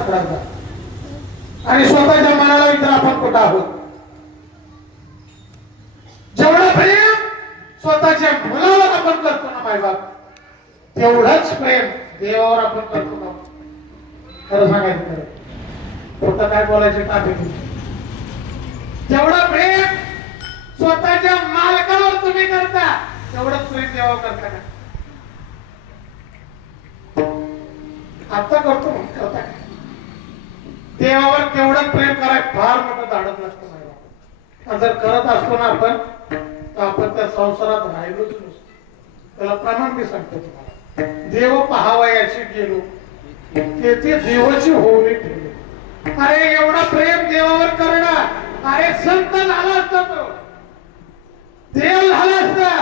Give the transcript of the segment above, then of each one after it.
आणि स्वतःच्या मनाला विचार आपण कुठं आहोत. जेवढं प्रेम स्वतःच्या मुलावर आपण करतो ना मायबाप, तेवढंच प्रेम देवावर आपण करतो ना. खरं सांगायचं खरं, खोटं काय बोलायचे टाके. जेवढं प्रेम स्वतःच्या मालकावर तुम्ही करता, तेवढंच प्रेम देवावर करता का? आता करतो म्हणून करता का? देवावर तेवढं प्रेम कराय फार मोठं धाडत लागतं. जर करत असतो ना आपण, तर आपण त्या संसारात राहिलोच नसतो. त्याला प्रमाण मी सांगतो तुम्हाला. देव पहावयाशी गेलो, तेथे देवाची होळी ठेवली. अरे एवढं प्रेम देवावर करणं, अरे संत झाला असता तो, देव झाला असता.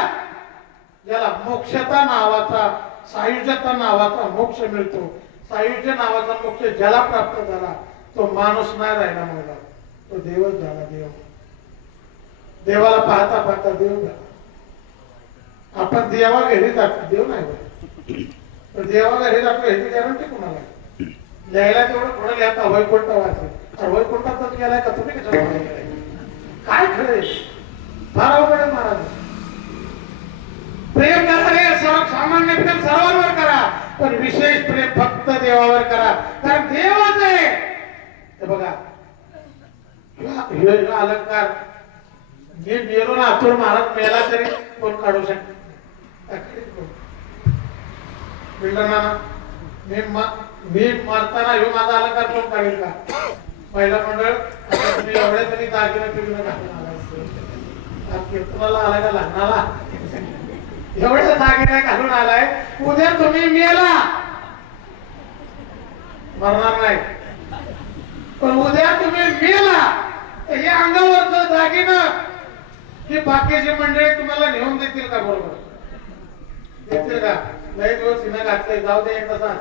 याला मोक्षता नावाचा, सायुज्यता नावाचा मोक्ष मिळतो. सायुज्य नावाचा मोक्ष ज्याला प्राप्त झाला, तो माणूस नाही राहिला मला, तो देवच झाला. देवाला पाहता पाहता देव झाला. आपण देवा घरी जातो, देव नाही. तर देवा घरी जातो ह्याची गॅरंटी कुणाला? लिहायला तेवढं थोडं लिहाता वैकुंठ वाचेल. वैकुंठातच गेलाय का तुम्ही? कशा गेलाय? काय खरंय? फार अवघड आहे महाराज. प्रेम करा, सामान्य प्रेम सर्वांवर करा, पण विशेष प्रेम फक्त देवावर करा, कारण देवच आहे. हे बघा, अलंकार मी मेलो ना, अतुल महाराज मेला तरी कोण काढू शकतो? मी मारताना ह्यो माझा अलंकार कोण काढेल का? महिला मंडळ तुम्ही एवढे तरी दागिने पिढीला घालून आला, कीर्तनाला आलाय का लग्नाला एवढे दागिने घालून आलाय, उद्या तुम्ही मेला मरणार नाही, पण उद्या तुम्ही मेला हे अंगावरचं दागिनं ही बाकीची मंडळी तुम्हाला नेऊन देतील का? बरोबर देतील का? लय दिवस हिनं घातलंय, जाऊ दे एक तसा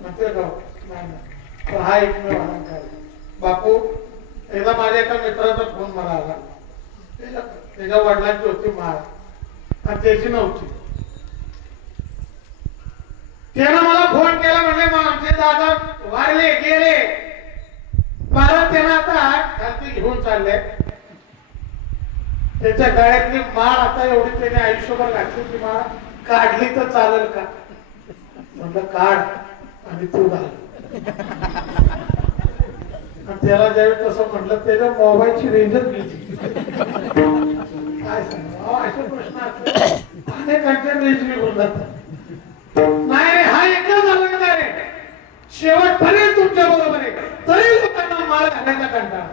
म्हणते का? नाही. हा एकमेव अलंकार. बापू एकदा माझ्या एका मित्राचा फोन मला आला, त्याच्या वडिलांची होती माळ आणि त्याची नव्हती. त्यानं मला फोन केला, म्हणजे मग आमचे दादा वारले गेले, मला त्यानं आता खालती घेऊन चालले. त्याच्या गळ्यातली माळ आता एवढी त्याने आयुष्यभर घातली, ती माळ काढली तर चालेल का? म्हणलं काढ आणि तू घाल. त्याला ज्यावेळी तसं म्हटलं, त्याच्या मोबाईलची रेंजच गेली. काय सांगा असे प्रश्न असतात, अनेकांच्या रेंज निघून जातात. नाही, हा एकच अलंकार आहे, शेवटपर्यंत तुमच्या बरोबर आहे, तरी लोकांना माळ घालायचा कंटाळा.